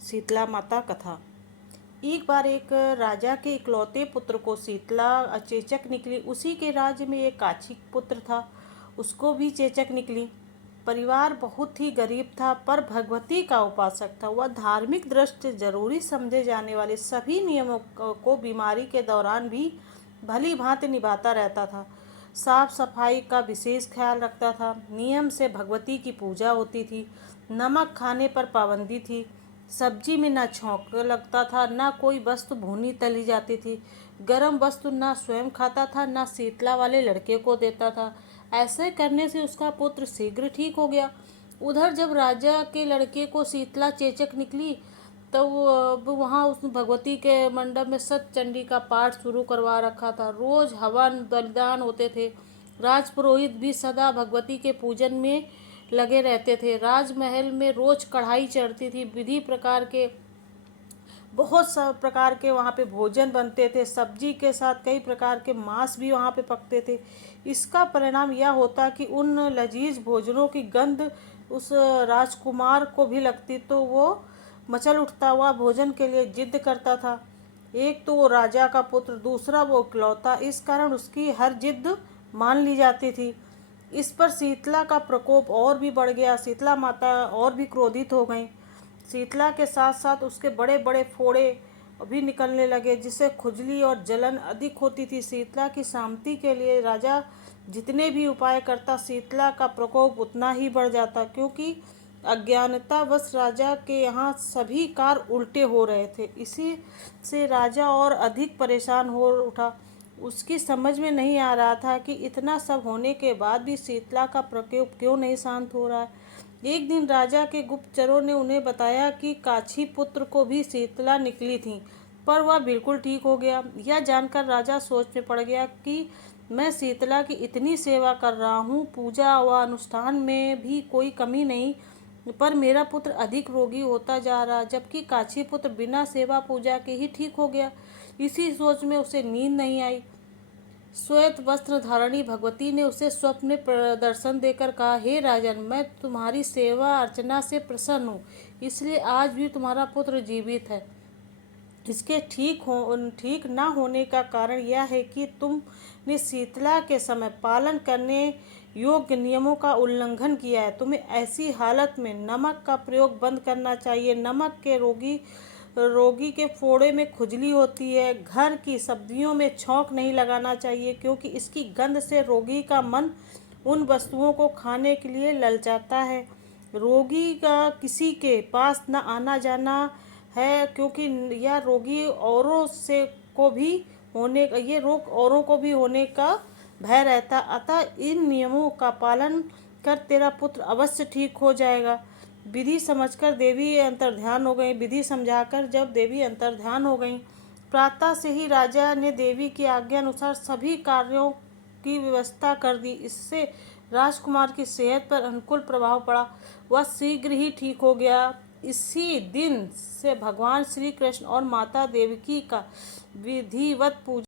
शीतला माता कथा। एक बार एक राजा के इकलौते पुत्र को शीतला चेचक निकली। उसी के राज्य में एक काछी पुत्र था, उसको भी चेचक निकली। परिवार बहुत ही गरीब था, पर भगवती का उपासक था। वह धार्मिक दृष्टि जरूरी समझे जाने वाले सभी नियमों को बीमारी के दौरान भी भली भांति निभाता रहता था। साफ सफाई का विशेष ख्याल रखता था। नियम से भगवती की पूजा होती थी। नमक खाने पर पाबंदी थी। सब्जी में न छौंक लगता था, न कोई वस्तु भुनी तली जाती थी। गर्म वस्तु न स्वयं खाता था, न शीतला वाले लड़के को देता था। ऐसे करने से उसका पुत्र शीघ्र ठीक हो गया। उधर जब राजा के लड़के को शीतला चेचक निकली, तो वहाँ उस भगवती के मंडप में सतचंडी का पाठ शुरू करवा रखा था। रोज हवन बलिदान होते थे। राजपुरोहित भी सदा भगवती के पूजन में लगे रहते थे। राजमहल में रोज कढ़ाई चढ़ती थी। विधि प्रकार के बहुत सब प्रकार के वहाँ पे भोजन बनते थे। सब्जी के साथ कई प्रकार के मांस भी वहाँ पे पकते थे। इसका परिणाम यह होता कि उन लजीज भोजनों की गंध उस राजकुमार को भी लगती, तो वो मचल उठता हुआ भोजन के लिए जिद करता था। एक तो वो राजा का पुत्र, दूसरा वो इकलौता, इस कारण उसकी हर जिद मान ली जाती थी। इस पर शीतला का प्रकोप और भी बढ़ गया। शीतला माता और भी क्रोधित हो गईं। शीतला के साथ साथ उसके बड़े बड़े फोड़े भी निकलने लगे, जिससे खुजली और जलन अधिक होती थी। शीतला की शांति के लिए राजा जितने भी उपाय करता, शीतला का प्रकोप उतना ही बढ़ जाता, क्योंकि अज्ञानतावश राजा के यहाँ सभी कार्य उल्टे हो रहे थे। इसी से राजा और अधिक परेशान हो उठा। उसकी समझ में नहीं आ रहा था कि इतना सब होने के बाद भी शीतला का प्रकोप क्यों नहीं शांत हो रहा है। एक दिन राजा के गुप्तचरों ने उन्हें बताया कि काछी पुत्र को भी शीतला निकली थी, पर वह बिल्कुल ठीक हो गया। यह जानकर राजा सोच में पड़ गया कि मैं शीतला की इतनी सेवा कर रहा हूँ, पूजा व अनुष्ठान में भी कोई कमी नहीं, पर मेरा पुत्र अधिक रोगी होता जा रहा, जबकि काछी पुत्र बिना सेवा पूजा के ही ठीक हो गया। इसी सोच में उसे नींद नहीं आई। श्वेत वस्त्र धारणी भगवती ने उसे स्वप्न में दर्शन देकर कहा, हे राजन, मैं तुम्हारी सेवा अर्चना से प्रसन्न हूँ, इसलिए आज भी तुम्हारा पुत्र जीवित है। इसके ठीक ना होने का कारण यह है कि तुमने शीतला के समय पालन करने योग्य नियमों का उल्लंघन किया है। तुम्हें ऐसी हालत में नमक का प्रयोग बंद करना चाहिए। नमक के रोगी के फोड़े में खुजली होती है। घर की सब्जियों में छौंक नहीं लगाना चाहिए, क्योंकि इसकी गंध से रोगी का मन उन वस्तुओं को खाने के लिए ललचाता है। रोगी का किसी के पास न आना जाना है, क्योंकि यह रोगी औरों से को भी होने ये रोग औरों को भी होने का भय रहता। अतः इन नियमों का पालन कर, तेरा पुत्र अवश्य ठीक हो जाएगा। विधि समझकर देवी अंतर्ध्यान हो गई। विधि समझाकर जब देवी अंतर्ध्यान हो गई, प्रातः से ही राजा ने देवी की आज्ञा अनुसार सभी कार्यों की व्यवस्था कर दी। इससे राजकुमार की सेहत पर अनुकूल प्रभाव पड़ा। वह शीघ्र ही ठीक हो गया। इसी दिन से भगवान श्री कृष्ण और माता देवकी का विधिवत पूजा